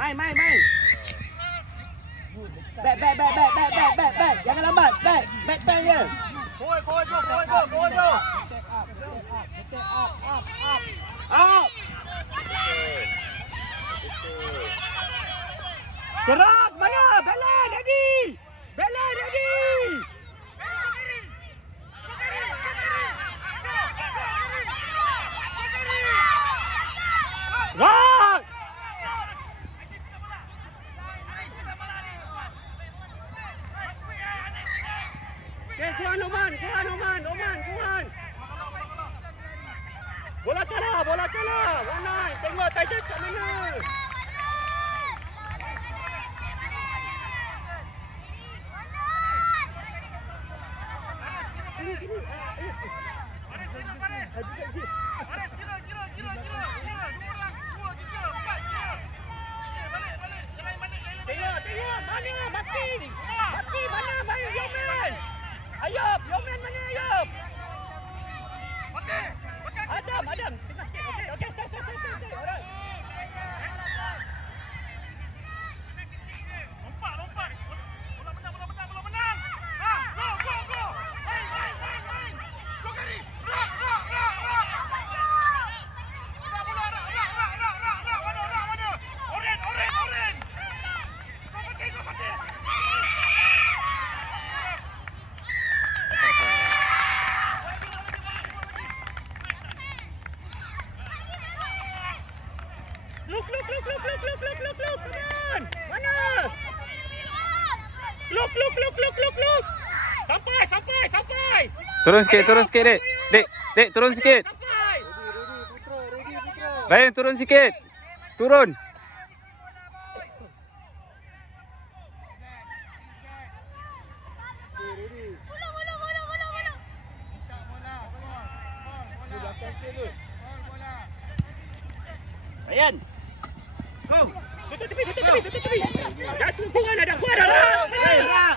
Main. Back. Jangan lambat. Back time dia. Go. Up. Gerak mana? Bella ready. Right. Kuhan Oman. Bola kalah. Warnai. Tengok Titus kat mana. Paris, kira. 2 orang, 2, 3, 4, kira. Balik. Jalan balik. Tengok. Mana? Mati mana? Main Yomen. Ayub. Yomen mana Ayub? Mati. Adam. Tengok sikit. Okey. Stay. Alright. Lompat. Bola menang. Go. Main. Go kari. Rak. Mana? Oren. Kau mati. Look. Come on. Mana? Look. Sampai. Turun sikit, Dek, turun sikit. Lain, turun sikit. Turun. Ryan. Go. Tutup tepi. Jatuh kurang ada. Kalah.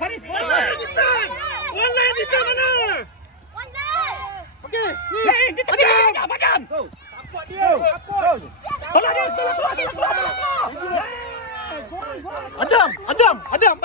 Faris. Bola di mana? Okey. Ni. Di tepi. Padam. Tapak dia. Bola dia. Keluar. Adam. Alert.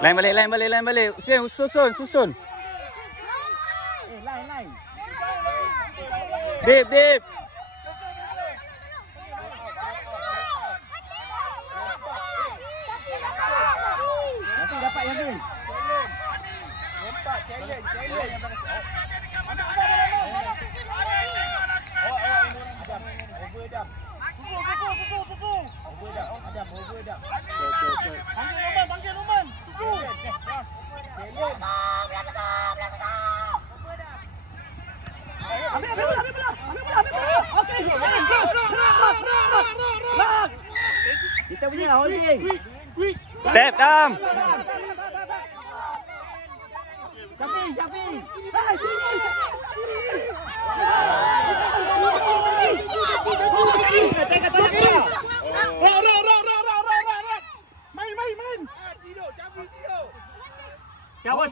Lain balik. Susun. Lain. Dip. Nanti dapat yang ni. Lompat, challenge. Over jam. Panggil Noman. Kita punya holding. Step down. Syafi. Main. Tidur. Awas.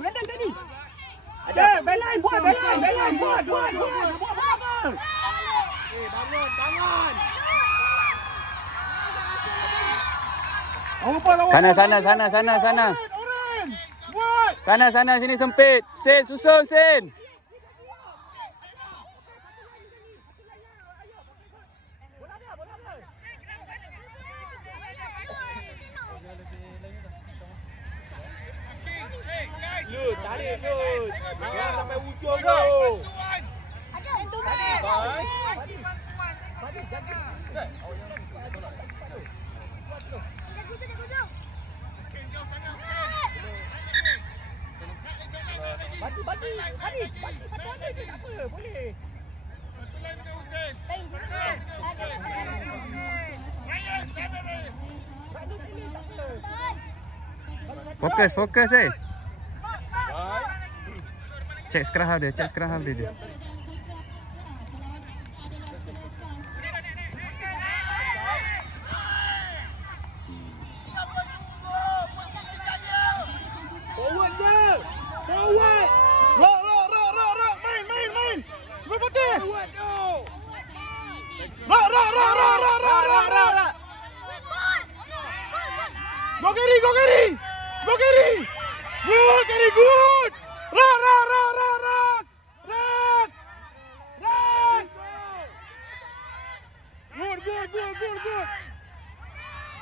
Medan tadi. Ada belan buat. Sana. Sana, sini sempit. Sen, susun, Sen. Tarik. Jangan sampai ujung tu. Ada itu Badi jaga. Badi. Hari. Tak apa, boleh. Satu lain dengan Hussein. Main sana ni. Fokus. Cek scrum dia. go Kerry. Go Kerry. Good, Kerry, good. Run. Good.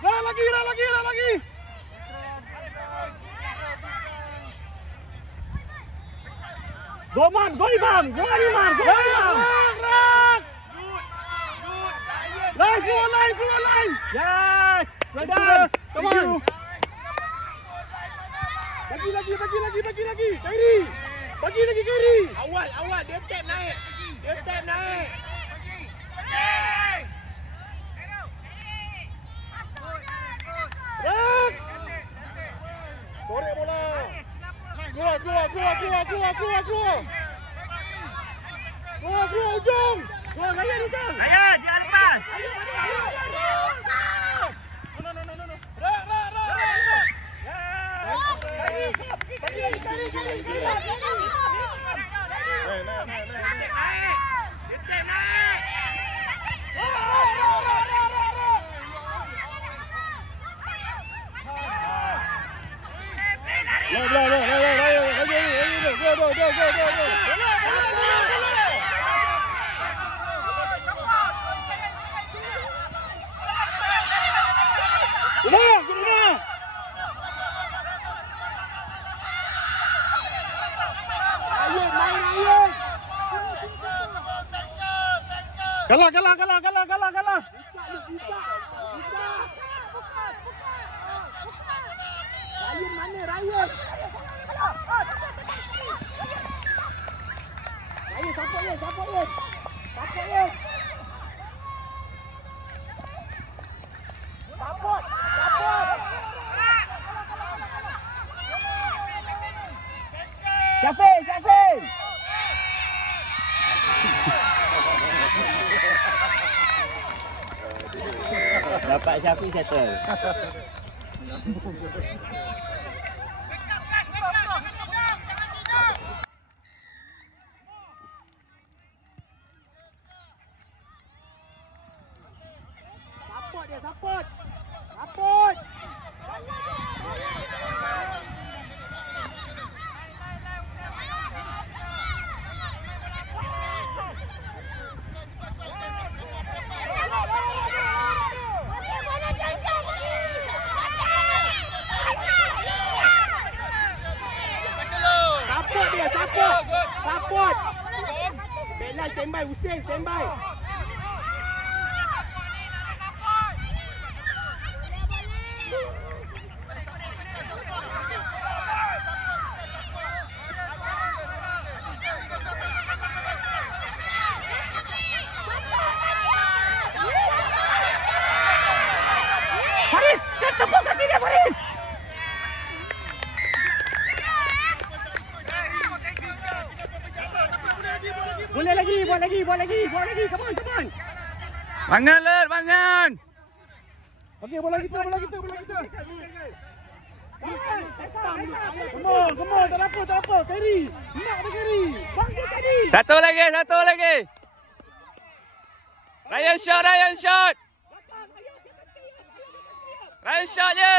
Run lagi. Go Imam. Line. Yes. Well done. Come on. Bagi lagi. Kerry. Bagi lagi Kerry. Awal. Dia tap naik. Rak. Korek bola. Keluar ujung. Layan, dia lepas. Kalah. Ryan. Support. Syafin. Dapat Syafiq settle. Support. Support. Bella standby, Hussein standby. Farid, cepat kaki dia Farid. Boleh lagi. Come on. Bangun. Okey, bola kita. Come on, tak apa. Kerry. Nak dia Kerry. Bangkit tadi. Satu lagi. Ryan shot. Ryan shot je.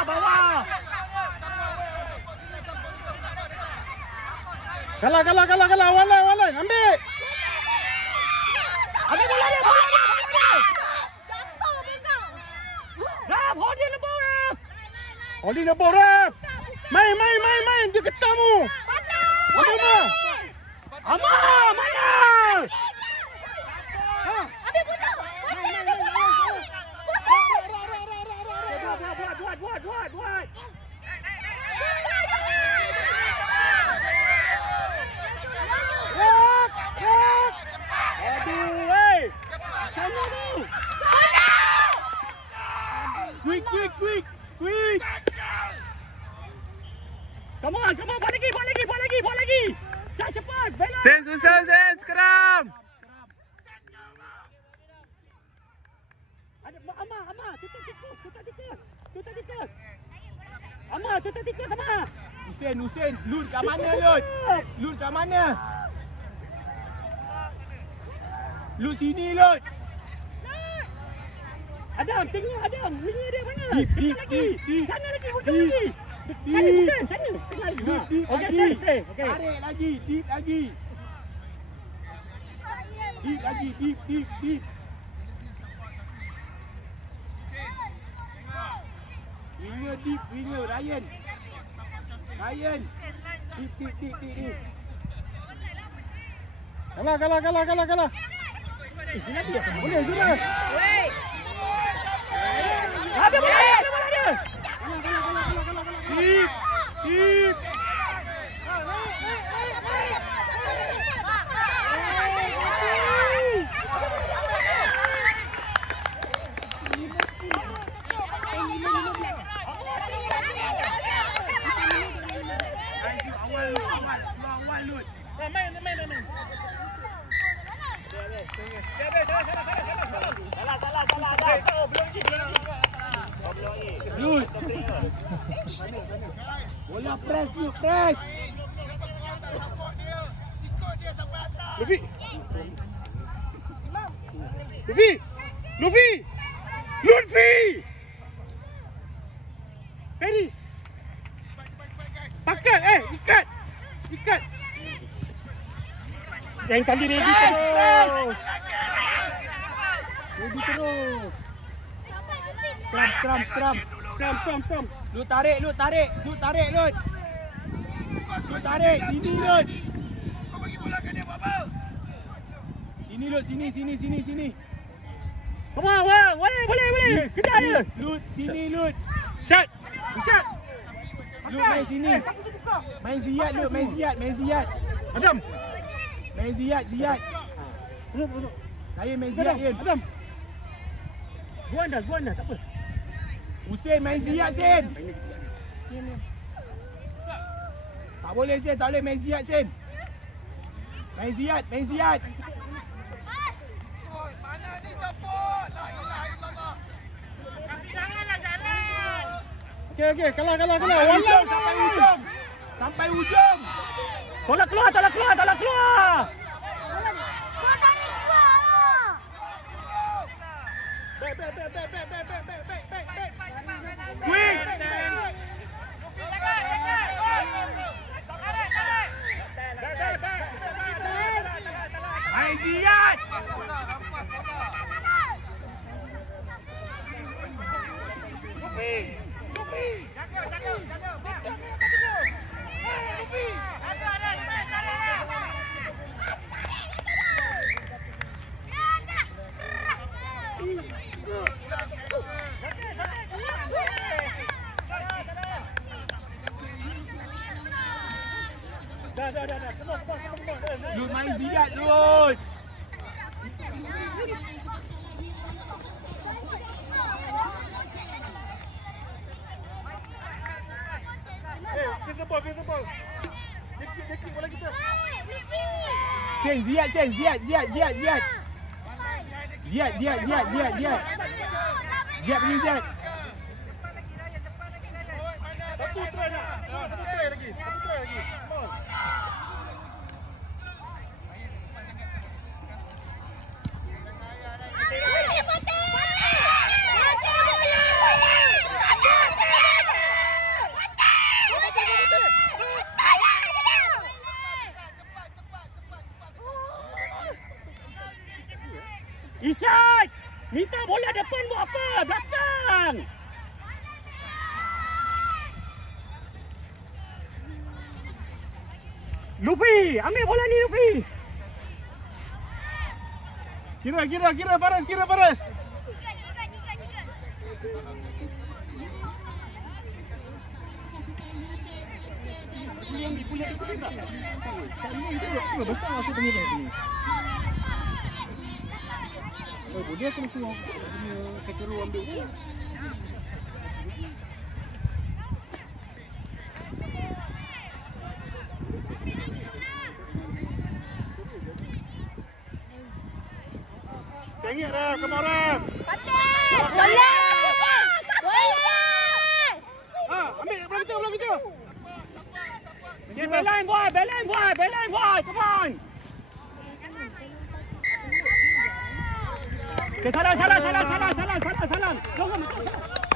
Bawah. Kalah. Awalan. Ambil. Ambil bola dia. Raf, Holding the ball, Raf. Main. Dia ketamu. Amar, mana? Ambil bola. Buat. Aduh, hey. Sana tu. Quick. Come on. Buat lagi. Cepat. Bella. Sen susun, Sen. Skram. Ada tikus. Amar, tutup tikus Amar. Hussein, Lut kat mana Lut? Lut kat mana? Lut sini Lut. Adam, tengok Adam. Winger dia mana? Deep. Sana lagi, hujung lagi. Sana bukan, sana. Tengah lagi. Okey, stay. Okey. Tarik lagi, deep lagi. Deep. Winger deep, winger Ryan. Deep. Kalah. Sini dia. Boleh, Zura. Ada bola dia. Deep. Awal Lut. Main. Salah. Oh, belum lagi. Lut. Bola press. Lutfi. Perry. Pakat, ikat. Yang kali ni terus. Strum. Lut tarik. Sini Lut. Kau bagi bola ke dia buat apa? Sini Lut, sini. Come on, boleh. Kejar dia. Lut, sini Lut. Shot. Lut main sini. Main Ziyad Lut, main Ziyad. Adam. Main Ziyad. Saya main Ziyad Ian. Adam. Gua anda, tak apa. Hussein main Ziyad Sen. Tak boleh Sen, tak boleh main Ziyad Sen. Main Ziyad. Mana ni support? La ilaha illallah. Tapi janganlah jalan. Okey, kalah. Walau sampai ujung. Tolak keluar. Quick. Hai Ziyad. Lufi. Jaga. Lufi. Ada. Dah. Lut main Ziyad Lut. Visible. Dekik bola kita. Sen Ziyad. Ziyad pergi Ziyad. Satu try lagi. Isyad! Minta bola depan buat apa? Belakang! Lufi! Ambil bola ni Lufi! Kira Faras. Pulian tak? Tak besar aku tengok ni. Oh, dia kena suruh punya sekuru ambil tu. Tengok dah, Kemaras. Boleh! Okay, backline boy, backline boy, backline boy, come on. Okay, salam. Tolong.